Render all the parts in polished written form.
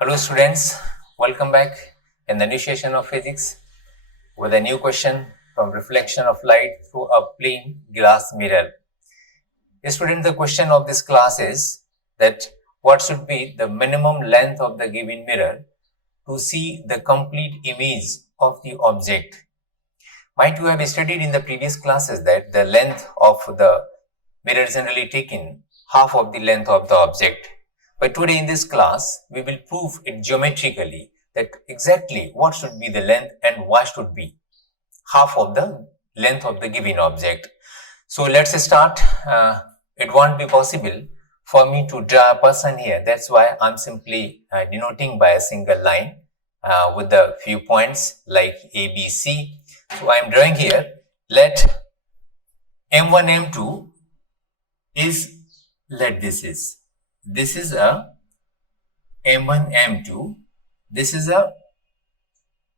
Hello students, welcome back in the new session of physics with a new question from reflection of light through a plain glass mirror. Student, the question of this class is that what should be the minimum length of the given mirror to see the complete image of the object. Might you have studied in the previous classes that the length of the mirror is generally taken half of the length of the object. But today in this class, we will prove it geometrically that exactly what should be the length and why should be half of the length of the given object. So let's start. It won't be possible for me to draw a person here. That's why I'm simply denoting by a single line with a few points like A, B, C. So I'm drawing here. Let M1, M2 is, let this is a M1, M2. This is a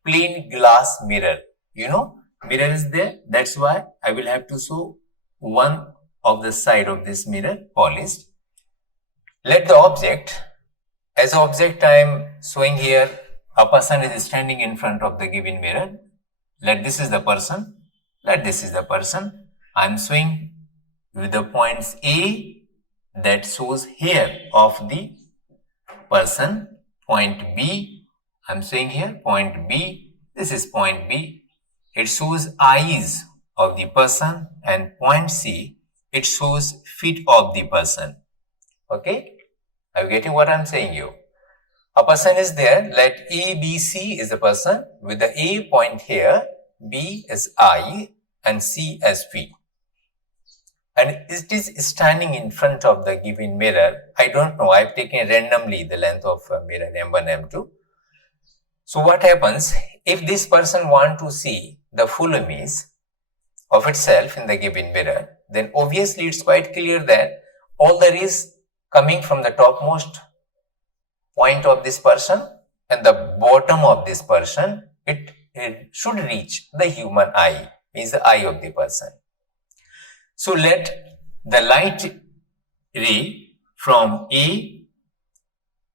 plain glass mirror. Mirror is there. That's why I will have to show one of the side of this mirror polished. Let the object, as object I am showing here, a person is standing in front of the given mirror. Let this is the person. Let this is the person. I am showing with the points A that shows here of the person, point B. I am showing here point B. This is point B. It shows eyes of the person, and point C, it shows feet of the person. Okay? Are you getting what I am saying you? A person is there. Let A, B, C is the person with the A point here, B as eye, and C as feet. And it is standing in front of the given mirror. I don't know. I've taken randomly the length of a mirror M1, M2. So what happens if this person wants to see the full image of itself in the given mirror? Then obviously it's quite clear that all there is coming from the topmost point of this person and the bottom of this person, it should reach the human eye, means the eye of the person. So let the light ray from A,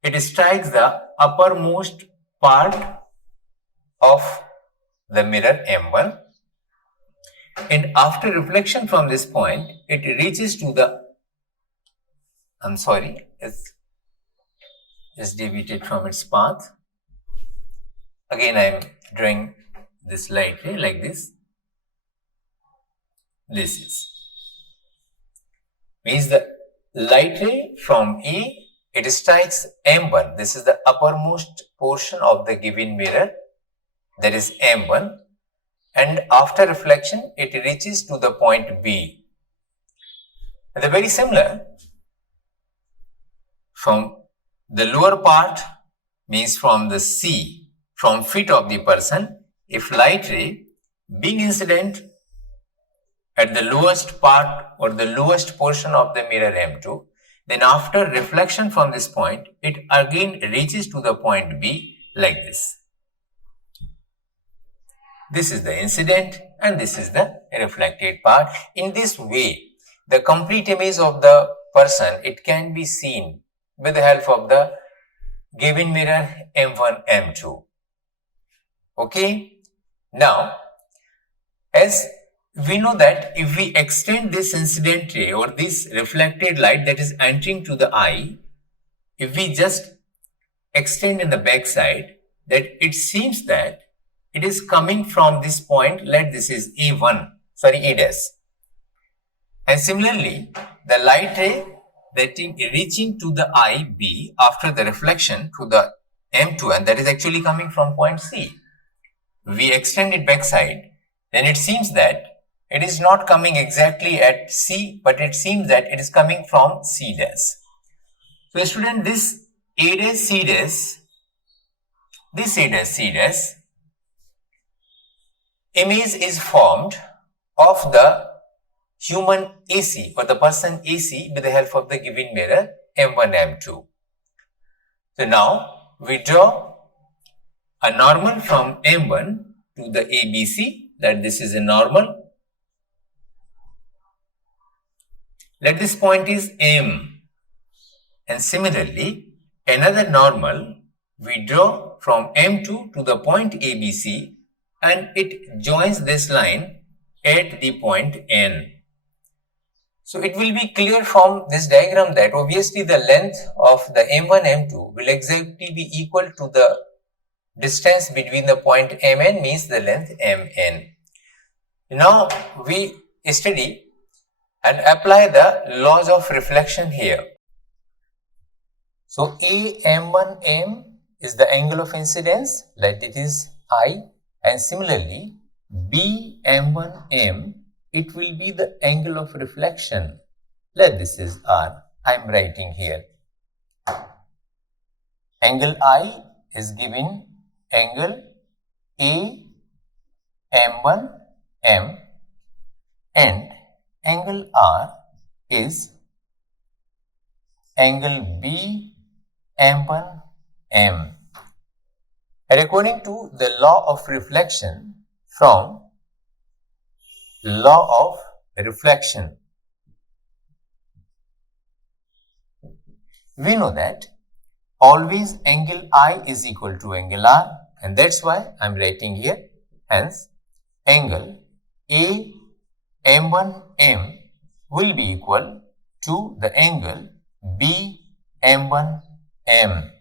it strikes the uppermost part of the mirror M1, and after reflection from this point, it reaches to the, it's deviated from its path. Again, I am drawing this light ray like this. This is, means the light ray from A, it strikes M1. This is the uppermost portion of the given mirror, that is M1. And after reflection, it reaches to the point B. And they're very similar. From the lower part, means from the C, from feet of the person, if light ray being incident at the lowest part or the lowest portion of the mirror M2, then after reflection from this point, it again reaches to the point B like this. This is the incident and this is the reflected part. In this way, the complete image of the person, it can be seen with the help of the given mirror M1, M2. Okay. Now, as we know that if we extend this incident ray or this reflected light that is entering to the eye, if we just extend in the back side, that it seems that it is coming from this point, let this is A1, A dash. And similarly, the light ray that is reaching to the eye B after the reflection to the M2, and that is actually coming from point C. We extend it backside, then it seems that it is not coming exactly at C, but it seems that it is coming from C dash. So student, this A dash, C dash, this A dash, C dash, image is formed of the human AC or the person AC with the help of the given mirror M1, M2. So now we draw a normal from M1 to the ABC, that this is a normal. Let this point is M, and similarly another normal we draw from M2 to the point ABC and it joins this line at the point N. So it will be clear from this diagram that obviously the length of the M1, M2 will exactly be equal to the distance between the point Mn, means the length Mn. Now we study and apply the laws of reflection here. So AM1M is the angle of incidence, let it is I, and similarly BM1M, it will be the angle of reflection, let this is R. I am writing here. Angle I is given angle AM1M and angle R is angle BM1M. And according to the law of reflection, from law of reflection, we know that always angle I is equal to angle R, and that's why I am writing here. Hence, angle AM1M will be equal to the angle BM1M.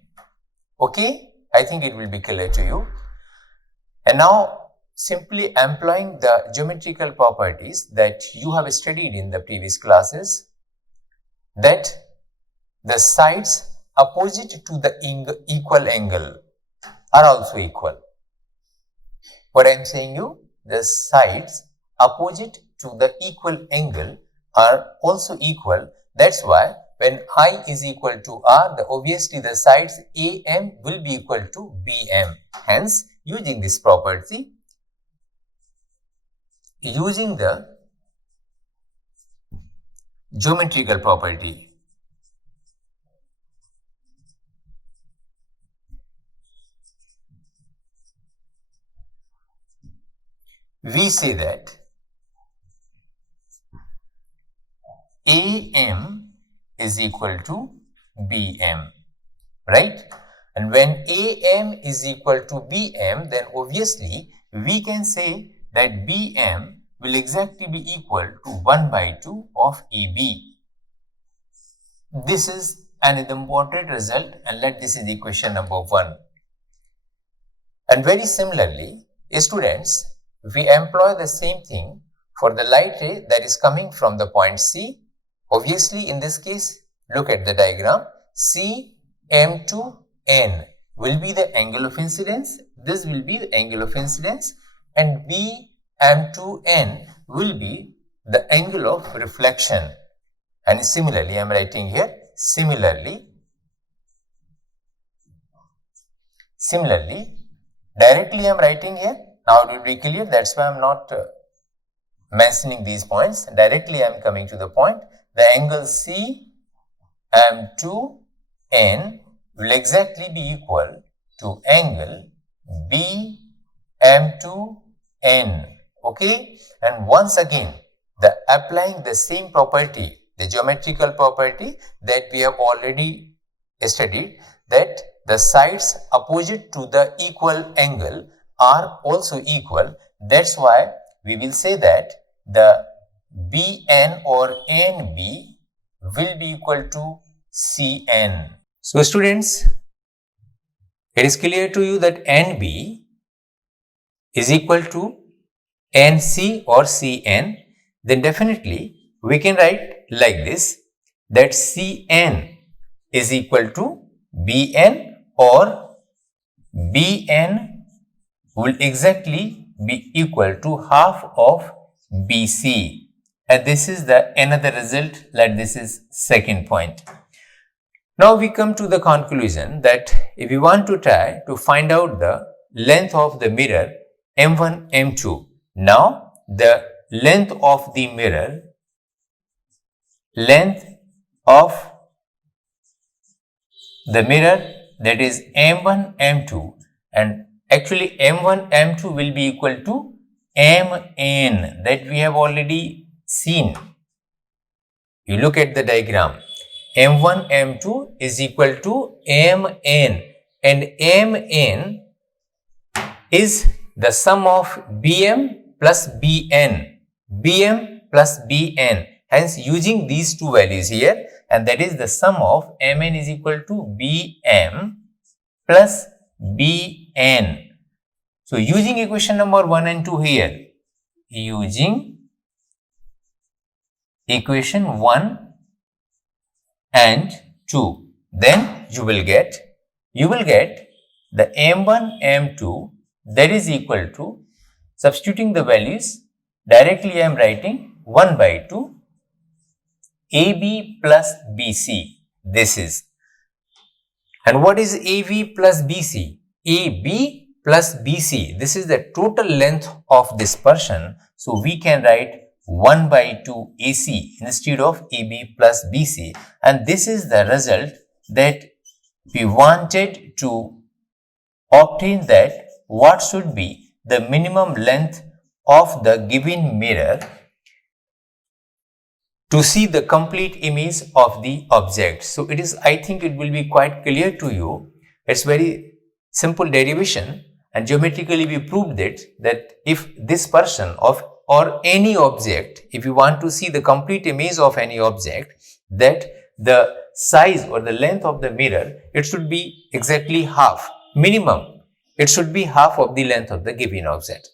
Okay, I think it will be clear to you. And now, simply employing the geometrical properties that you have studied in the previous classes, that the sides opposite to the equal angle are also equal. What I am saying you, the sides opposite to the equal angle are also equal. That's why when I is equal to R, obviously the sides AM will be equal to BM. Hence, using this property, using the geometrical property, we say that AM is equal to BM, right? And when AM is equal to BM, then obviously we can say that BM will exactly be equal to 1 by 2 of AB. This is an important result, and let this is equation number 1. And very similarly, students, we employ the same thing for the light ray that is coming from the point C. Obviously, in this case, look at the diagram. CM2N will be the angle of incidence. This will be the angle of incidence, and BM2N will be the angle of reflection. And similarly, I am writing here, similarly, directly I am writing here. Now it will be clear, that's why I am not mentioning these points. Directly I am coming to the point. The angle CM2N will exactly be equal to angle BM2N. Okay, and once again, applying the same property, the geometrical property that we have already studied, that the sides opposite to the equal angle are also equal. That's why we will say that the BN or NB will be equal to CN. So students, it is clear to you that NB is equal to NC or CN. Then definitely we can write like this, that CN is equal to BN, or BN will exactly be equal to half of BC. And this is the another result, like this is second point. Now we come to the conclusion that if we want to try to find out the length of the mirror M1, M2, now the length of the mirror, that is M1, M2, and actually M1, M2 will be equal to Mn, that we have already seen. You look at the diagram, M1, M2 is equal to Mn, and Mn is the sum of Bm plus Bn. Bm plus Bn. Hence, using these two values here, and that is the sum of Mn is equal to Bm plus Bn. So, using equation number 1 and 2 here, using equation 1 and 2, then you will get the M1, M2, that is equal to, substituting the values, directly I am writing 1 by 2 AB plus BC. This is. And what is AB plus BC? AB plus BC. This is the total length of this person. So, we can write 1 by 2 AC instead of AB plus BC. And this is the result that we wanted to obtain, that what should be the minimum length of the given mirror to see the complete image of the object. So, it is, I think it will be quite clear to you. It's very simple derivation, and geometrically we proved it, that if this person or any object, if you want to see the complete image of any object, that the size or the length of the mirror, it should be exactly half, minimum. It should be half of the length of the given object.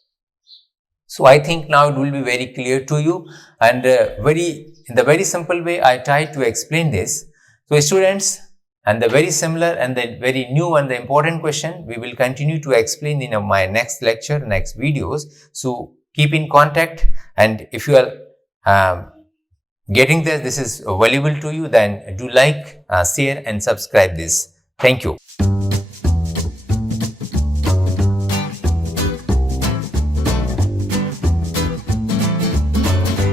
So, I think now it will be very clear to you, and in the very simple way I tried to explain this. So, students, and the very similar and the very new and the important question we will continue to explain in my next lecture, next videos. So, keep in contact, and if you are getting this is valuable to you, then do like, share and subscribe this. Thank you.